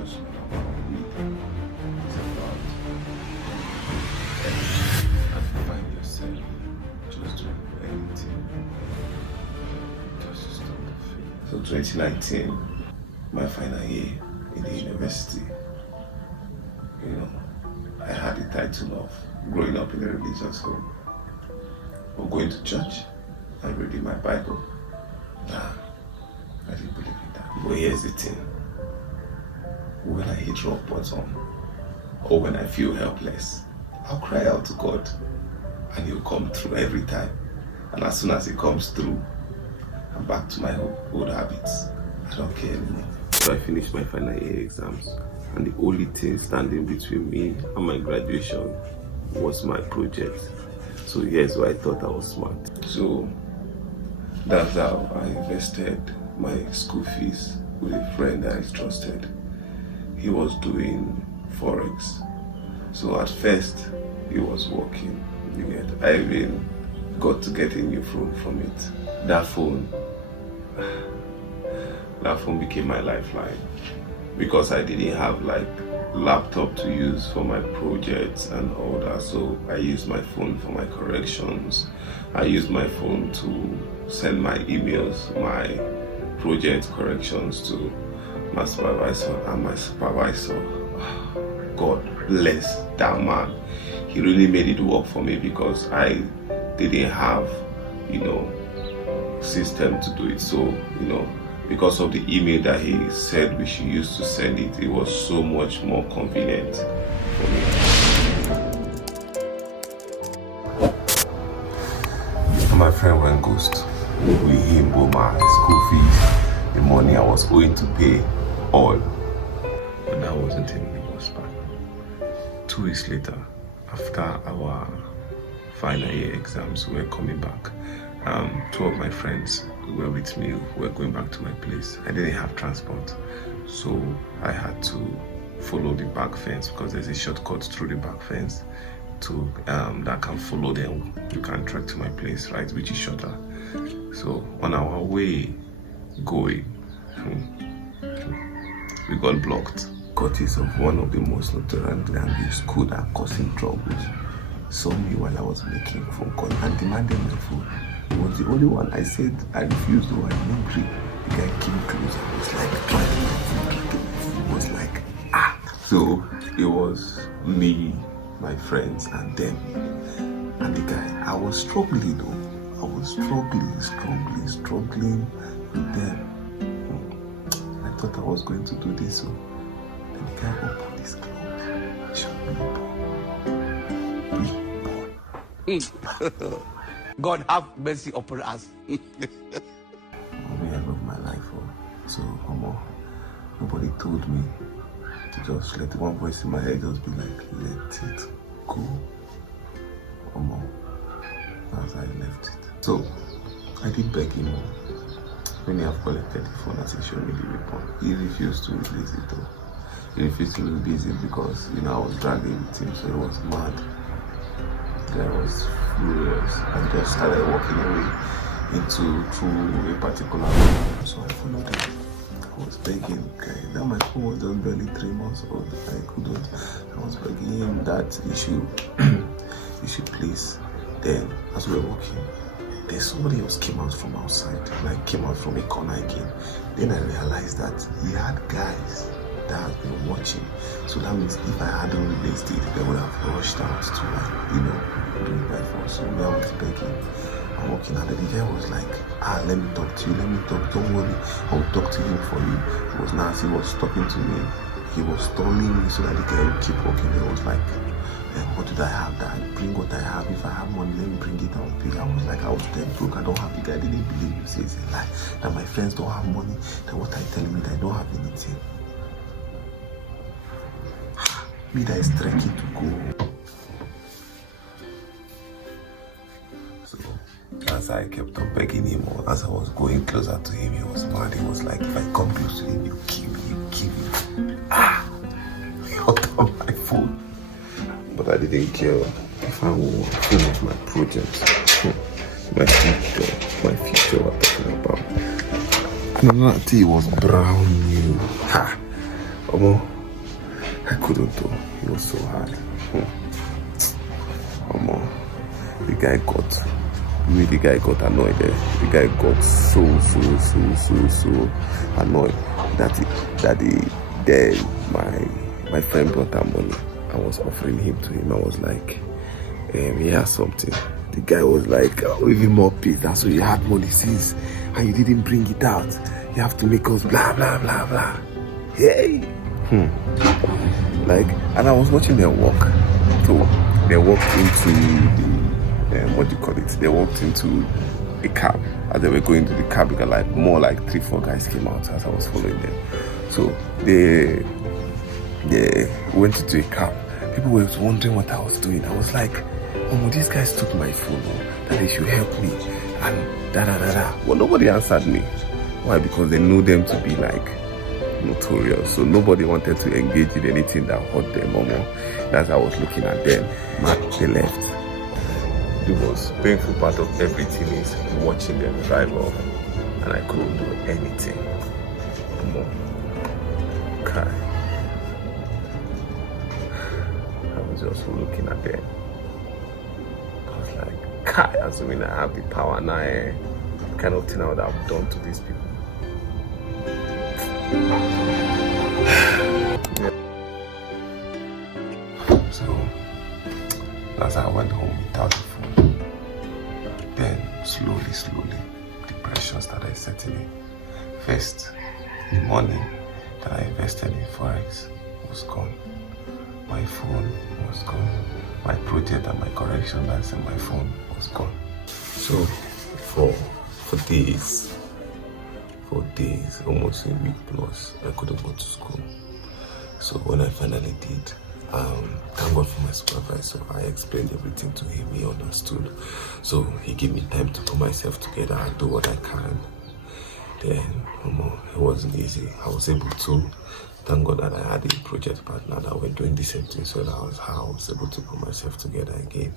just it's about and find yourself just doing anything just to stop the fear. So 2019, my final year in the university, you know, I had the title of growing up in a religious home, or going to church and reading my Bible. Nah, I didn't believe in that. But here's the thing. When I hit rock bottom, or when I feel helpless, I'll cry out to God, and He'll come through every time. And as soon as He comes through, I'm back to my old habits. I don't care anymore. So I finished my final year exams, and the only thing standing between me and my graduation was my project. So here's why I thought I was smart. So that's how I invested my school fees with a friend that I trusted. He was doing forex. So at first, he was working. I even got to get a new phone from it. That phone became my lifeline, because I didn't have like laptop to use for my projects and all that. So I used my phone for my corrections. I used my phone to send my emails, my project corrections to my supervisor, and my supervisor, God bless that man. He really made it work for me, because I didn't have, system to do it. So, because of the email that he said we should use to send it, it was so much more convenient for me. And my friend went ghost. With him, but my school fees, the money I was going to pay, all. But that wasn't in the worst part. 2 weeks later, after our final year exams, we were coming back. 2 of my friends who were with me were going back to my place. I didn't have transport, so I had to follow the back fence, because there's a shortcut through the back fence to that can follow them. You can track to my place, right, which is shorter. So on our way going, we got blocked. Cultists of one of the most notorious gang school that causing troubles saw me while I was making a phone call and demanded my phone. It was the only one. I said I refused, though I didn't agree. The guy came close and was like, trying my phone. It was like, ah. So it was me, my friends, and them. And the guy, I was struggling though. I was struggling with them. I thought I was going to do this, so then the guy opened his clothes and showed me the ball. God have mercy upon us. I love my life, so nobody told me to just let one voice in my head just be like, let it go. As I left it. So I did beg him. When he have collected the phone, I said, show me the weapon. He refused to release it though. He refused to release it because I was dragging with him, so he was mad. I was furious and just started walking away through a particular room. So I followed him. I was begging, okay. Now my phone was just barely 3 months old. I was begging him that he should please. Then as we were walking, then somebody else came out from outside, like came out from a corner again. Then I realized that he had guys that had been watching. So that means if I hadn't released it, they would have rushed out to do it by force. So I was begging and walking, and the guy was like, let me talk to you, don't worry, I will talk to him for you. It was nice, he was talking to me, he was stalling me so that the guy would keep walking. He was like, what did I have? That I bring what I have. If I have money, let me bring it. I will pay. I was like, I was dead broke. I don't have the guy. Didn't believe you. Say it's a lie. That my friends don't have money. That what I telling me that I don't have anything. Me that is trekking to go. So as I kept on begging him, or as I was going closer to him, he was mad. He was like, if I come close to him, you kill me. He hooked on my phone. But I didn't care. If I will finish my project, my future we're talking about. Another tea was brand new. Omo, I couldn't do. It was so hard. Omo, the guy got annoyed there. The guy got so annoyed then my friend brought that money. I was offering him to him. I was like, he has something. The guy was like, even more pissed. That's why you had money since and you didn't bring it out. You have to make us blah blah blah blah. Hey. Like, and I was watching them walk. So they walked into they walked into a cab. As they were going to the cab, because like more like 3-4 guys came out as I was following them. So they went into a cab. People were wondering what I was doing. I was like, oh, these guys took my phone, that they should help me, and da. Well, nobody answered me. Why? Because they knew them to be like notorious. So nobody wanted to engage in anything that hurt them or more. That's how I was looking at them. They left. The most painful part of everything is watching them drive off, and I couldn't do anything. Okay. I was just looking at them. I was like, Kai, assuming I have the power now, kind of thing I would have done to these people. So that's how I went home without the phone. Then slowly, depression started setting in. First, the money that I invested in forex was gone. My phone was gone. My project and my correction that's in my phone was gone. So for days, almost a week plus, I couldn't go to school. So when I finally did, thank God for my supervisor. I explained everything to him. He understood. So he gave me time to put myself together and do what I can. Then it wasn't easy. I was able to. Thank God that I had a project partner that were doing the same thing, so that I was able to put myself together again.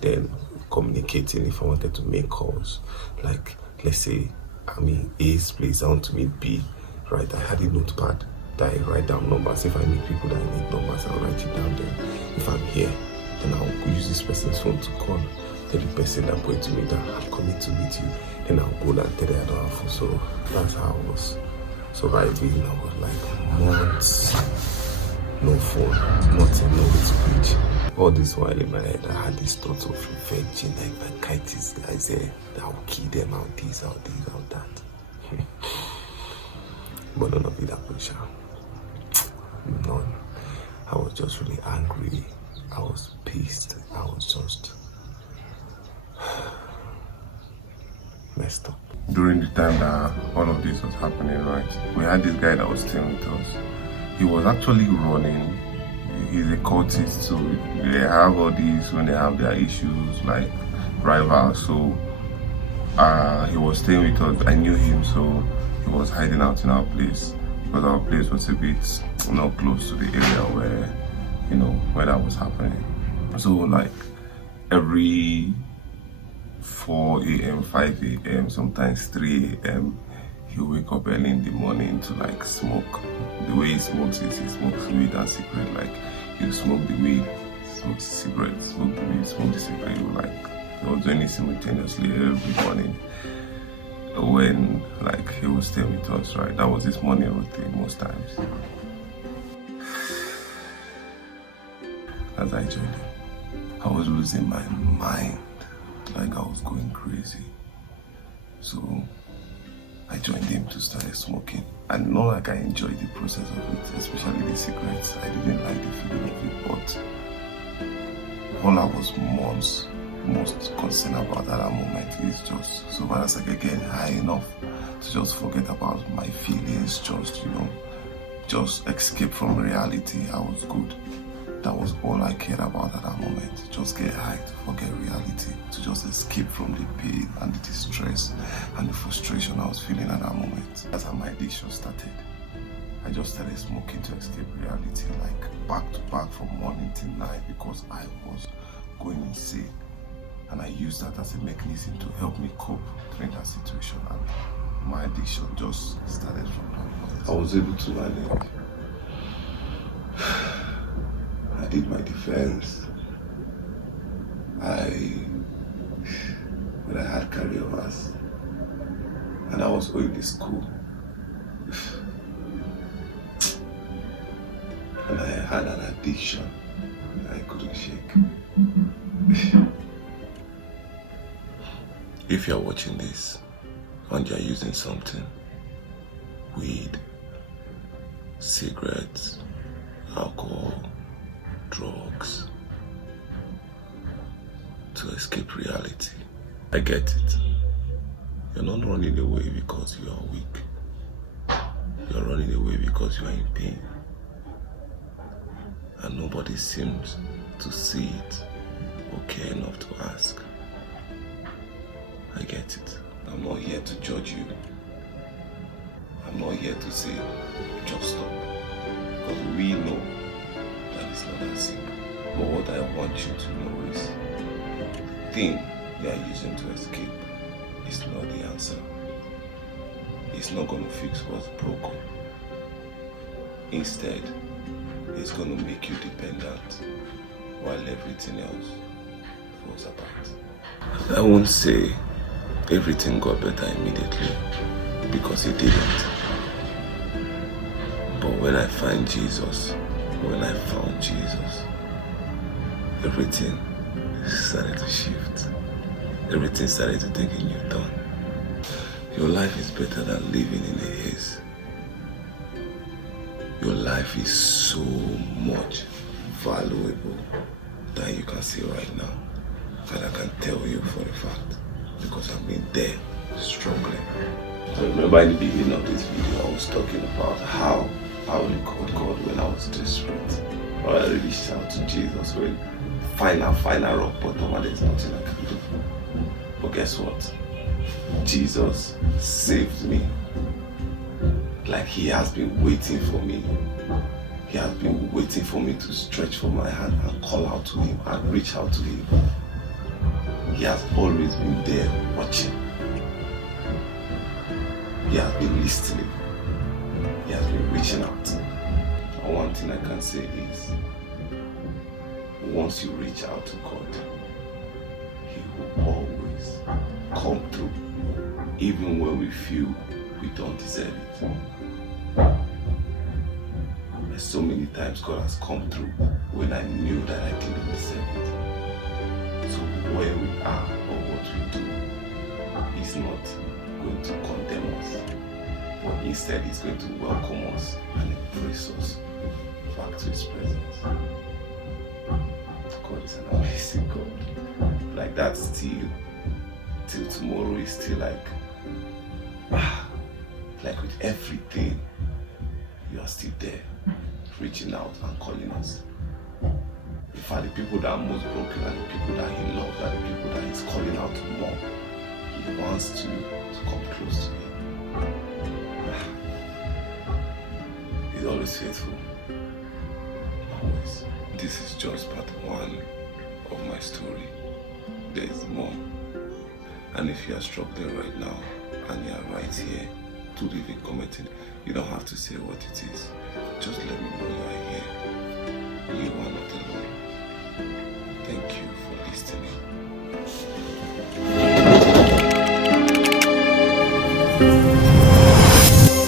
Then communicating if I wanted to make calls, like let's say I'm in A's place, I want to meet B, right? I had a notepad that I write down numbers. If I meet people that need numbers, I'll write it down. Then if I'm here, then I'll use this person's phone to call. Tell the person I'm going to meet that I'm coming to meet you. Then I'll go and tell them I don't have phone. So that's how I was surviving. I was like months, no phone, nothing, no speech. All this while in my head, I had this thought of revenging, like cultists guys, I'll kill them, I'll this, I'll that. But none of it happened, none. I was just really angry. I was pissed. I was just messed up. During the time that all of this was happening, right, we had this guy that was staying with us. He was actually running. He's a cultist, so they have all these when they have their issues, like rivals. So he was staying with us. I knew him, so he was hiding out in our place because our place was a bit not close to the area where that was happening. So like every 4 a.m., 5 a.m., sometimes 3 a.m., he'll wake up early in the morning to like smoke. The way he smokes is he smokes weed and cigarette. Like he'll smoke the weed, smoke the cigarette, smoke the weed, smoke the cigarette. He was doing it simultaneously every morning when like he would stay with us, right? That was his morning routine most times. As I joined him, I was losing my mind. Like I was going crazy. So I joined him to start smoking. And not like I enjoyed the process of it, especially the cigarettes. I didn't like the feeling of it, but all I was most concerned about at that moment is just so far as I could get high enough to just forget about my feelings, just escape from reality. I was good. That was all I cared about at that moment. Just get high to forget reality, to just escape from the pain and the distress and the frustration I was feeling at that moment. That's how my addiction started. I just started smoking to escape reality, like back to back from morning till night, because I was going insane. And I used that as a mechanism to help me cope during that situation. And my addiction just started from that point. I was able to manage. did my defense. When I had carryovers and I was going to school, and I had an addiction that I couldn't shake. If you're watching this and you're using something, weed, cigarettes, alcohol, drugs, to escape reality, I get it. You're not running away because you are weak. You're running away because you are in pain. And nobody seems to see it or care enough to ask. I get it. I'm not here to judge you. I'm not here to say, just stop. Because we know that it's not that simple. But what I want you to know is, the thing you are using to escape is not the answer. It's not going to fix what's broken. Instead, it's going to make you dependent while everything else falls apart. I won't say everything got better immediately, because it didn't. But when I found Jesus, everything started to shift. Everything started to take a new turn. Your life is better than living in a haze. Your life is so much valuable than you can see right now. And I can tell you for a fact, because I've been there, struggling. I remember in the beginning of this video, I was talking about how I only called God when I was desperate. Or I reached out to Jesus when final rock bottom and there's nothing I can do. But guess what? Jesus saved me. Like he has been waiting for me. He has been waiting for me to stretch for my hand and call out to him and reach out to him. He has always been there watching. He has been listening. He has been reaching out. And one thing I can say is, once you reach out to God, he will always come through, even when we feel we don't deserve it. There's so many times God has come through when I knew that I didn't deserve it. So where we are or what we do is not going to condemn us, but instead it's going to welcome us and embrace us back to his presence. God is an amazing God. Like that still, till tomorrow is still like with everything, you are still there, reaching out and calling us. In fact, the people that are most broken are the people that he loves, are the people that he's calling out to more. He wants to come close to him. He's always faithful. Always. This is just part one of my story. There is more. And if you are struggling right now and you are right here, do leave a comment. You don't have to say what it is. Just let me know you are here. You are not